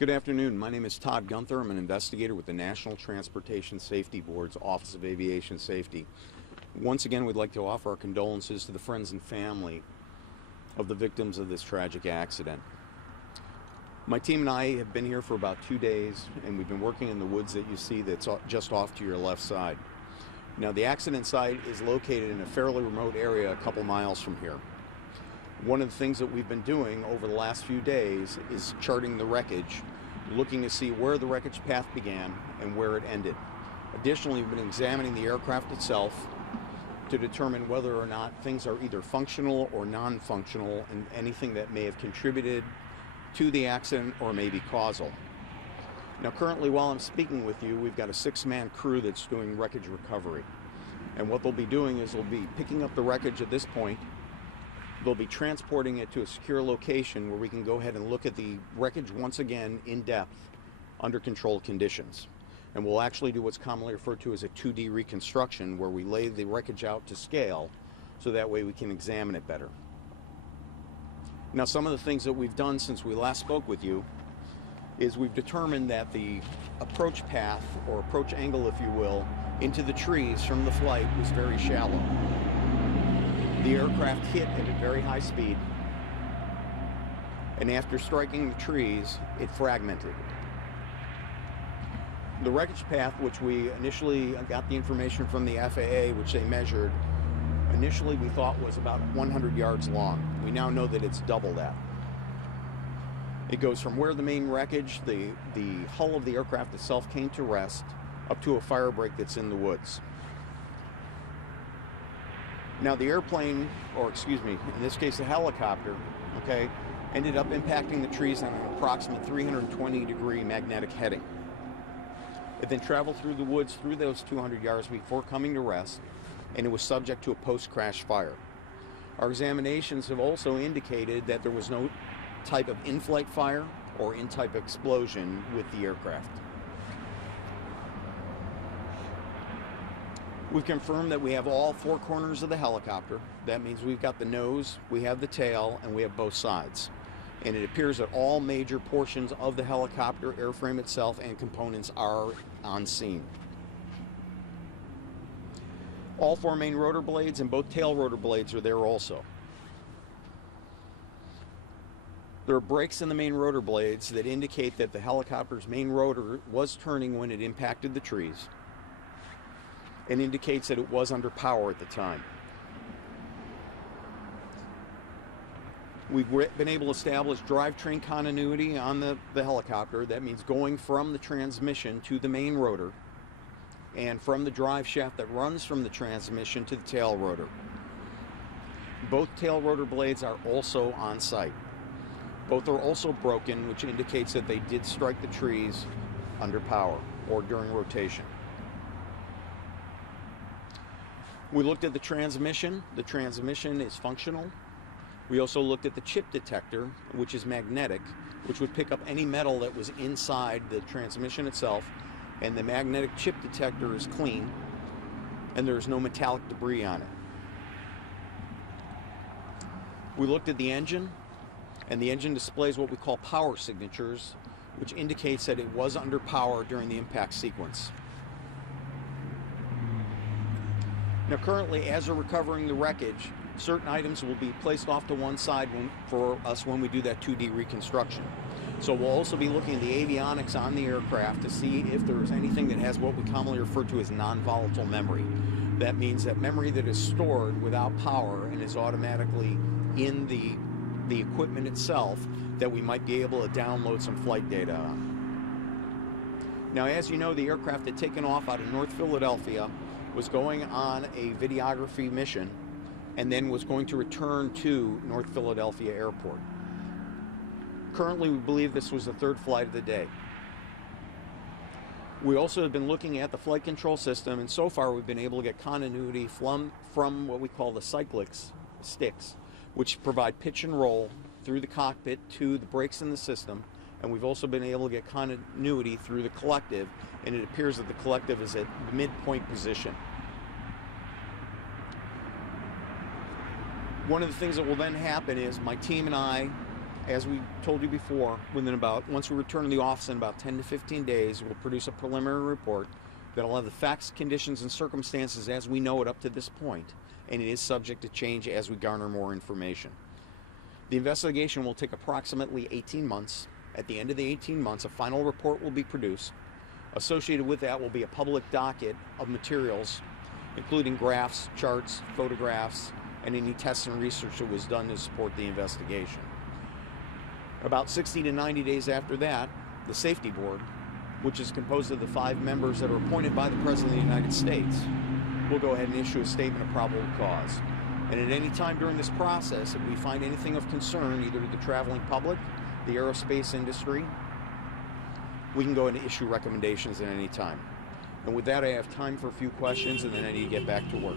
Good afternoon. My name is Todd Gunther. I'm an investigator with the National Transportation Safety Board's Office of Aviation Safety. Once again, we'd like to offer our condolences to the friends and family of the victims of this tragic accident. My team and I have been here for about 2 days, and we've been working in the woods that you see that's just off to your left side. Now, the accident site is located in a fairly remote area a couple miles from here. One of the things that we've been doing over the last few days is charting the wreckage, looking to see where the wreckage path began and where it ended. Additionally, we've been examining the aircraft itself to determine whether or not things are either functional or non-functional and anything that may have contributed to the accident or may be causal. Now, currently, while I'm speaking with you, we've got a 6-man crew that's doing wreckage recovery. And what they'll be doing is they'll be picking up the wreckage at this point. They'll be transporting it to a secure location where we can go ahead and look at the wreckage once again in depth under controlled conditions. And we'll actually do what's commonly referred to as a 2D reconstruction, where we lay the wreckage out to scale so that way we can examine it better. Now, some of the things that we've done since we last spoke with you is we've determined that the approach path, or approach angle if you will, into the trees from the flight was very shallow. The aircraft hit at a very high speed, and after striking the trees, it fragmented. The wreckage path, which we initially got the information from the FAA, which they measured, initially we thought was about 100 yards long. We now know that it's double that. It goes from where the main wreckage, the hull of the aircraft itself came to rest, up to a fire break that's in the woods. Now, the airplane, or excuse me, in this case a helicopter, okay, ended up impacting the trees on an approximate 320-degree magnetic heading. It then traveled through the woods through those 200 yards before coming to rest, and it was subject to a post-crash fire. Our examinations have also indicated that there was no type of in-flight fire or in-type explosion with the aircraft. We've confirmed that we have all 4 corners of the helicopter. That means we've got the nose, we have the tail, and we have both sides. And it appears that all major portions of the helicopter, airframe itself, and components are on scene. All 4 main rotor blades and both tail rotor blades are there also. There are brakes in the main rotor blades that indicate that the helicopter's main rotor was turning when it impacted the trees, and indicates that it was under power at the time. We've been able to establish drivetrain continuity on the helicopter. That means going from the transmission to the main rotor, and from the drive shaft that runs from the transmission to the tail rotor. Both tail rotor blades are also on site. Both are also broken, which indicates that they did strike the trees under power or during rotation. We looked at the transmission. The transmission is functional. We also looked at the chip detector, which is magnetic, which would pick up any metal that was inside the transmission itself, and the magnetic chip detector is clean, and there's no metallic debris on it. We looked at the engine, and the engine displays what we call power signatures, which indicates that it was under power during the impact sequence. Now, currently, as we're recovering the wreckage, certain items will be placed off to one side for us when we do that 2D reconstruction. So we'll also be looking at the avionics on the aircraft to see if there's anything that has what we commonly refer to as non-volatile memory. That means that memory that is stored without power and is automatically in the equipment itself that we might be able to download some flight data on. Now, as you know, the aircraft had taken off out of North Philadelphia, was going on a videography mission, and then was going to return to North Philadelphia Airport. Currently, we believe this was the 3rd flight of the day. We also have been looking at the flight control system, and so far we've been able to get continuity from what we call the cyclic sticks, which provide pitch and roll through the cockpit to the brakes in the system, and we've also been able to get continuity through the collective, and it appears that the collective is at midpoint position. One of the things that will then happen is my team and I as we told you before, once we return to the office in about 10 to 15 days, we'll produce a preliminary report that'll have the facts, conditions, and circumstances as we know it up to this point, and it is subject to change as we garner more information. The investigation will take approximately 18 months. At the end of the 18 months, a final report will be produced. Associated with that will be a public docket of materials, including graphs, charts, photographs, and any tests and research that was done to support the investigation. About 60 to 90 days after that, the Safety Board, which is composed of the 5 members that are appointed by the President of the United States, will go ahead and issue a statement of probable cause. And at any time during this process, if we find anything of concern, either to the traveling public, the aerospace industry, we can go ahead and issue recommendations at any time. And with that, I have time for a few questions, and then I need to get back to work.